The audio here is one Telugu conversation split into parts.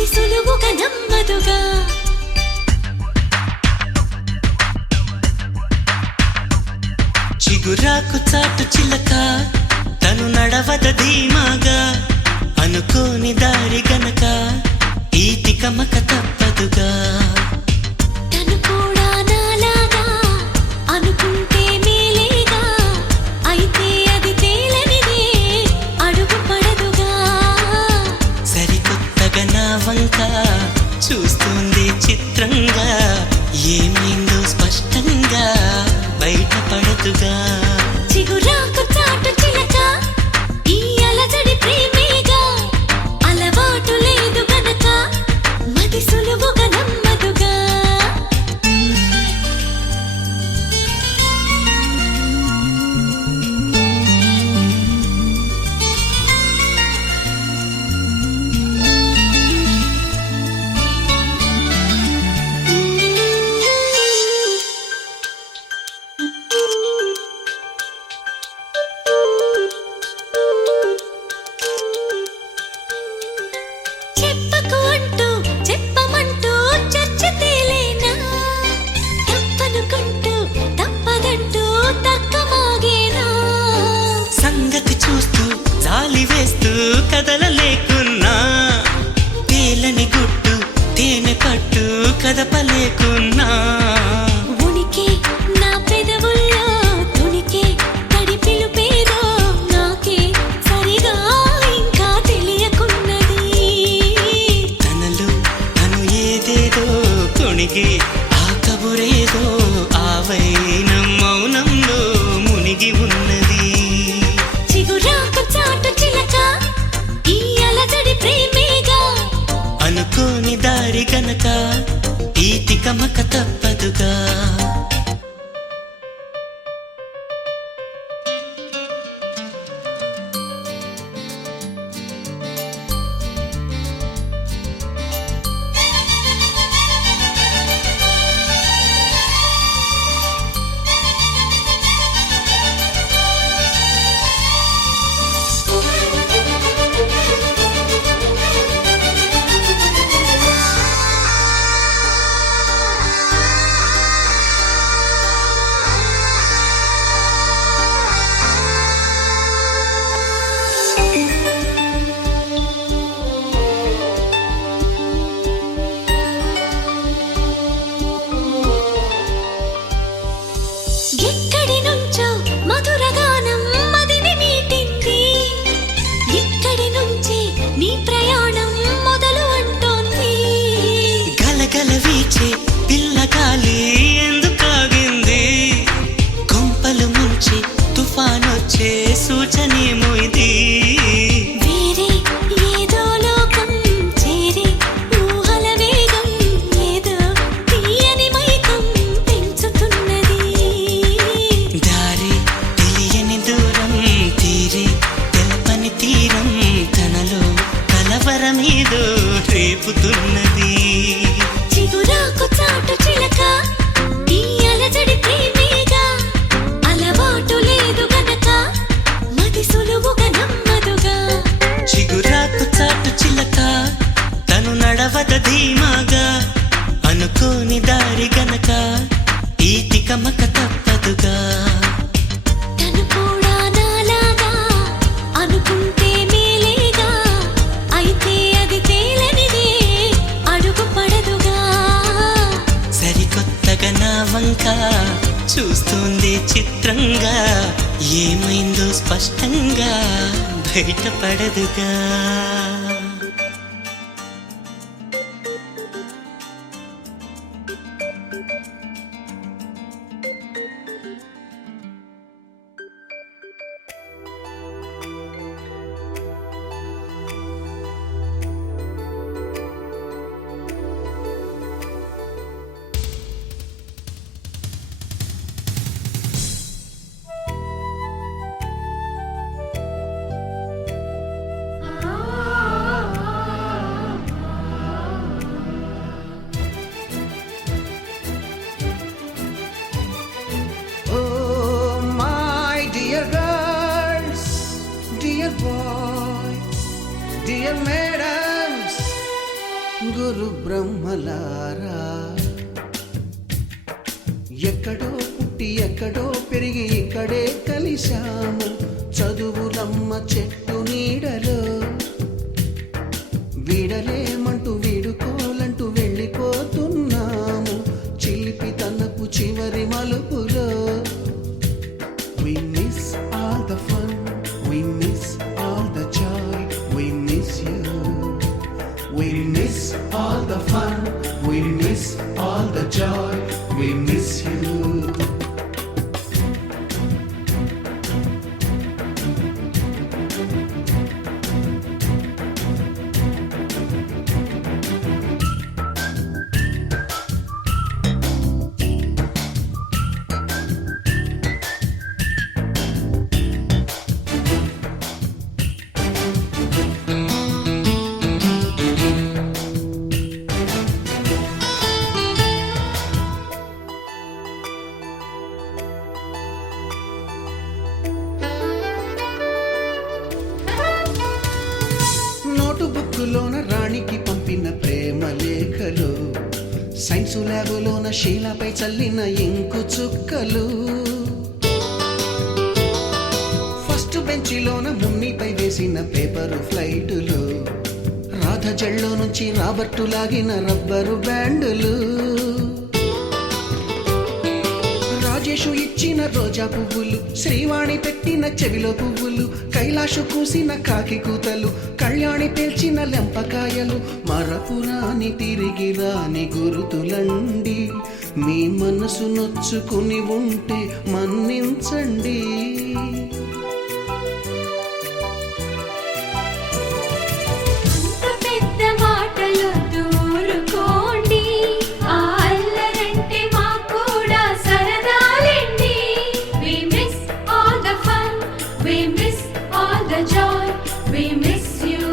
మది సులువుగా నమ్మదుగా చిగురాకు చాటు చిలక తను నడవద ధీమాగా అనుకోని దారి గనక ఈ తికమక తప్పదుగా తను కూడా నాలాగా అనుకుంటే మేలేగా అయితే అది తేలనిదే అడుగు పడదుగా సరికొత్తగా నా వంక చూస్తుంది చిత్రంగా ఏమైందో స్పష్టంగా బయటపడదుగా చిగురాకు చాటు చిలక ఈ అలజడి ప్రేమేగా అలవాటు లేదు గనక మది సులువుగా నమ్మదుగా చెప్పకు అంటూ చెప్పమంటూ చర్చ తేలేనా తప్పనుకుంటూ తప్పదంటూ తర్కమాగేనా సంగతి చూస్తూ జాలి వేస్తూ కదలలేకున్నా తేలని గుట్టు తేనె పట్టు కదపలేకున్నా ఉనికి నా పెదవుల్లో తుణికే తడి పిలుపేదో నాకే సరిగా ఇంకా తెలియకున్నది తనలో తను ఏదేదో కొణిగి ఆ కబురేదో ఆ వైనం మౌనంలో మునిగి ఉన్నది చిగురాకు చాటు చిలక ఈ అలజడి ప్రేమేగా అనుకోని దారి గనక ఈ తికమక తప్పదుగా ఎక్కడి నుంచో మధుర గానం మదిని మీటింది ఇక్కడి నుంచి నీ ప్రయాణం మొదలు అంటోంది గలగల వీచే పిల్లగాలి ఎందుకాగింది కొంపలు ముంచి తుఫానొచ్చే సూచనేమో ఇది వేరే ఏదో లోకం చేరి ఊహల వేగం ఏదో తీయని మైకం పెంచుతున్నది దారి తెలియని దూరం తీరి తెలపని తీరం తనలో కలవరమేదో రేపుతున్నది చిగురాకు చాటు చిలక ఈ అలజడి ప్రేమేగా అలవాటు లేదు గనక మది సులువుగా నమ్మదుగా చిగురాకు చాటు చిలక తను నడవద ధీమాగా అనుకోని దారి గనక ఈ తికమక తప్పదుగా తను కూడా నాలాగా అనుకుంటే మేలేగా అయితే అది తేలనిదే అడుగు పడదుగా సరికొత్తగా నా వంక చూస్తుంది చిత్రంగా ఏమైందో స్పష్టంగా బయటపడదుగా ముగ్గురు బ్రహ్మలారా ఎక్కడో పుట్టి ఎక్కడో పెరిగి ఇక్కడే కలిశాము చదువులమ్మ చెట్టు నీడలో వీడలేమంటూ వీడుకోలంటూ వెళ్ళిపోతున్నాము చిలిపి తనపు చివరి మలుపులో We miss all the fun, we miss all the joy, we miss you. We miss all the fun, we miss all the joy, we miss you. నోటుబుక్కులోన రాణికి పంపిన ప్రేమ లేఖలు సైన్సు ల్యాబులోన శీలపై చల్లిన ఇంకు చుక్కలు ఫస్ట్ బెంచిలోన మున్నిపై వేసిన పేపరు ఫ్లైటులు రాధ జల్లో నుంచి రాబర్టు లాగిన రబ్బరు బ్యాండులు రాజేషు ఇచ్చిన రోజా పువ్వులు శ్రీవాణి పెట్టిన చెవిలో పువ్వులు కైలాషు కూసిన కాకి కూతలు కళ్యాణి పేల్చిన లెంపకాయలు మరపురాని తిరిగి రాని గురుతులండి మీ మనసు నొచ్చుకుని ఉంటే మన్నించండి అంత పెద్ద మాటలొద్దు ఊరుకోండి ఆ అల్లరంటే మాకు కూడా సరదాలండి We miss all the fun, we miss all the joy, we miss you.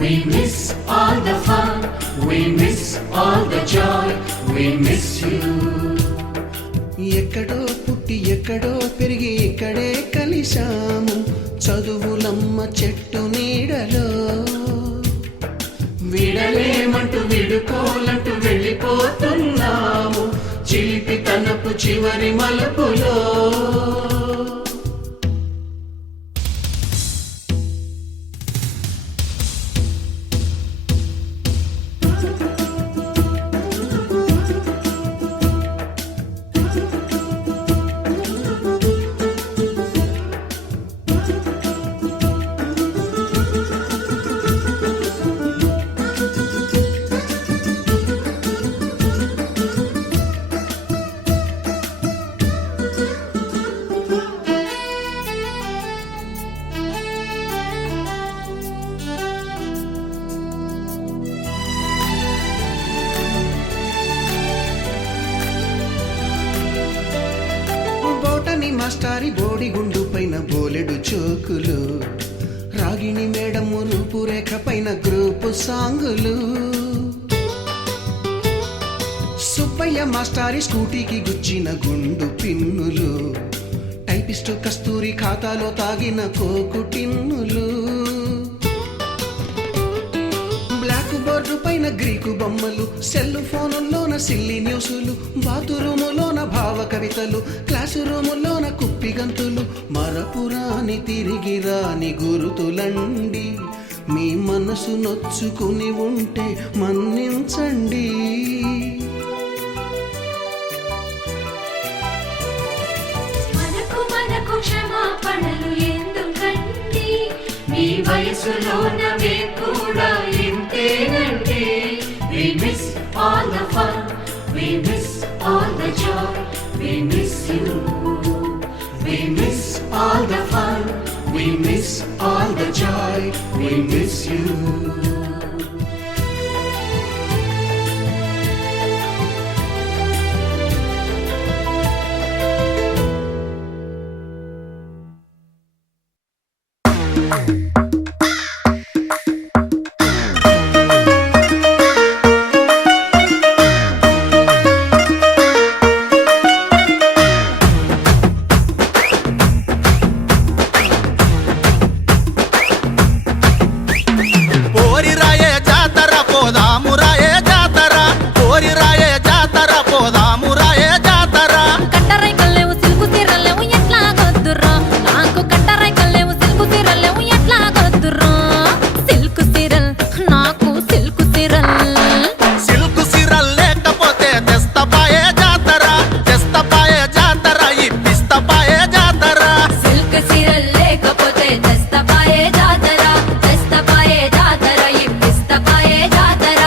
We miss all the fun, we miss all the joy, we miss you. ఎక్కడో పుట్టి ఎక్కడో పెరిగి ఇక్కడే కలిశాము చదువులమ్మ చెట్టు నీడలో విడలేమంటూ విడుకోలంటూ వెళ్ళిపోతున్నాము చిలిపి తనపు చివరి మలుపులో బోటని మాస్టారి బోడిగుండు పైన బోలెడు చోకులు రాగిణి మేడము రూపురేఖ పైన గ్రూపు సాంగులు సుబ్బయ్య మాస్టారి స్కూటీకి గుచ్చిన గుండు పిన్నులు టైపిస్టు కస్తూరి ఖాతాలో తాగిన కోకు టిన్నులు బ్లాక్ బోర్డు పైన గ్రీకు బొమ్మలు సెల్ ఫోనుల్లోన సిల్లి న్యూసులు బాతురూములోన భావ కవితలు క్లాసు రూములోన కుప్పిగంతులు మరపురాని తిరిగి రాని గురుతులండి మీ మనసు నొచ్చుకుని ఉంటే మన్నించండి మనకు క్షమాపణలు ఎందుకండి మీ వయసులోనవే కూడా ఇంతేనండి We miss all the fun, we miss all the joy, we miss you. We miss all the fun, we miss all the joy, we miss you. ఓరి రాయే జాతర పోదాము రాయే జాతర కట్టరై కల్లేవు సిల్కు తీరలేవు ఎట్లా గొద్దుర్రా నాకు కట్టరై కల్లేవు సిల్కు తీరలేవు ఎట్లా గొద్దుర్రా సిల్కు తీరల్ నాకు సిల్కు తీరల్ సిల్కు సిరల్ లేకపోతే తెస్తపాయే జాతర తెస్తపాయే జాతర ఇప్పిస్తపాయే జాతర సిల్క్ సీరల్ లేకపోతే తెస్తపాయే జాతర తెస్తపాయే జాతర ఇప్పిస్తపాయే జాతర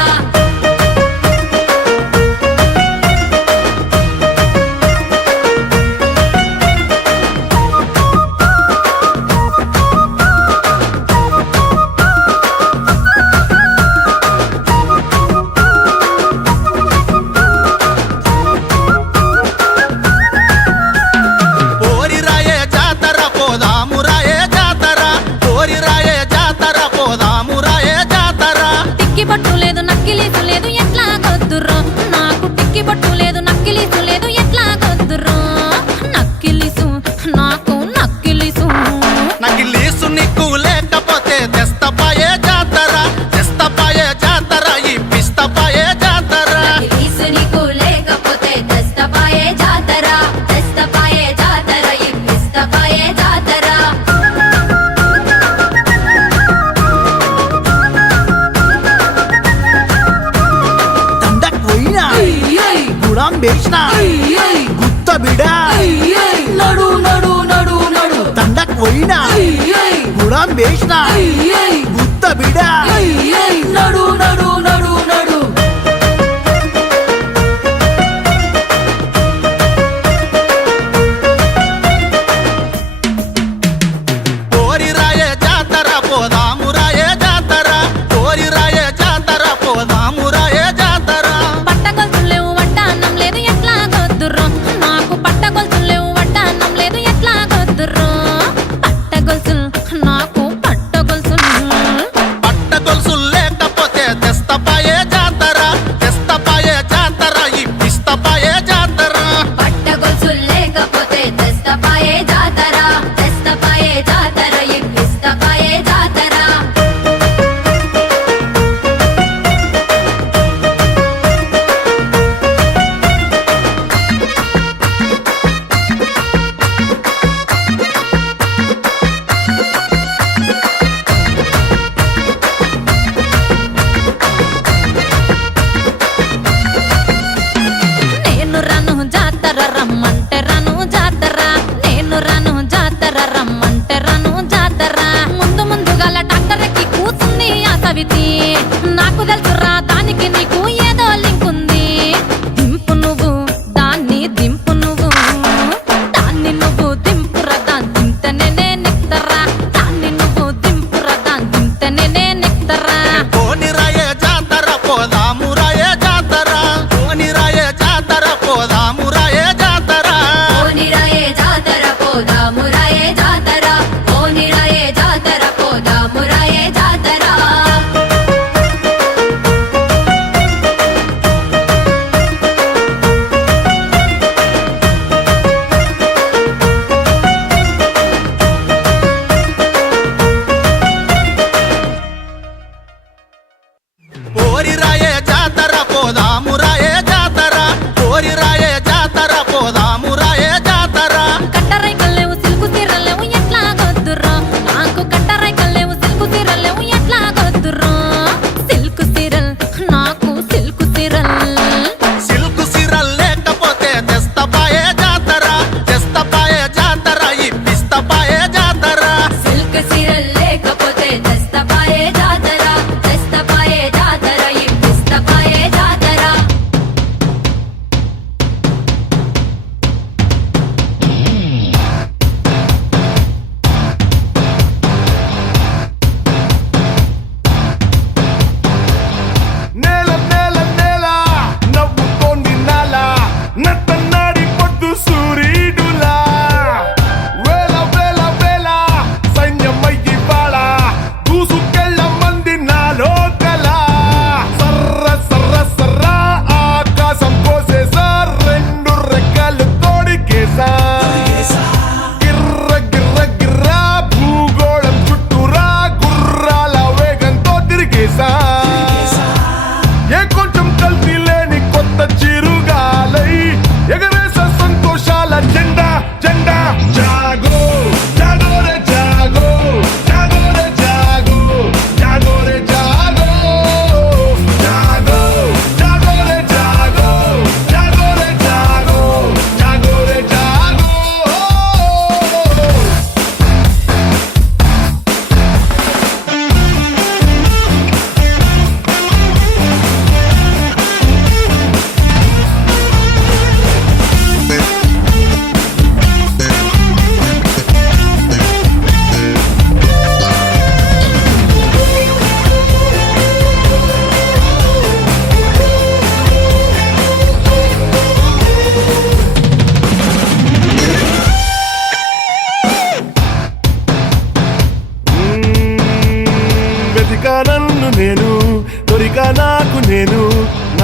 ఓరి రాయే జాతర పోదాము రాయే జాతర ఓరి రాయే జాతర పోదాము రాయే జాతర టిక్కి బట్టు లేదు నక్కిలీసు లేదు ఎట్లా గొద్దుర్రా నాకు టిక్కి బట్టు లేదు నక్కిలీసు లేదు ఎట్లా గొద్దుర్రా నక్కిలీసు నాకు నక్కిలీసు నకిలీసు నీకు లేకపోతే తెస్తపాయే జాతర తెస్తపాయే జాతర ఇప్పిస్తపాయే జాతర గిలీసు నీకు లేకపోతే తెస్తపాయే జాతర తెస్తపాయే జాతర ఇప్పిస్తపాయే జాతర తండక్ పోయినా గుడాం వేసిన గుత్త బిడా నడు నడు నడు నడు తండక్ పోయినా గుడాం వేసిన గుత్త బిడా నడు నడు నడు నడు ఓరి రాయే జాతర పోదాము రాయే జాతర ఓరి రాయే జాతర పోదాము రాయే జాతర పట్టగొలుసులు లేవు వంట అన్నం లేదు ఎట్లా గొద్దుర్రా నాకు పట్టగొలుసులు లేవు వంట అన్నం లేదు ఎట్లా గొద్దుర్రా పట్టగొలుసులు నాకు పట్టగొలుసులు పట్ట గొలుసులు లేకపోతే తెస్తపాయే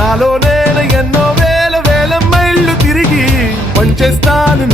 నాలో నేను ఎన్నో వేల మైళ్ళు తిరిగి పనిచేస్తాను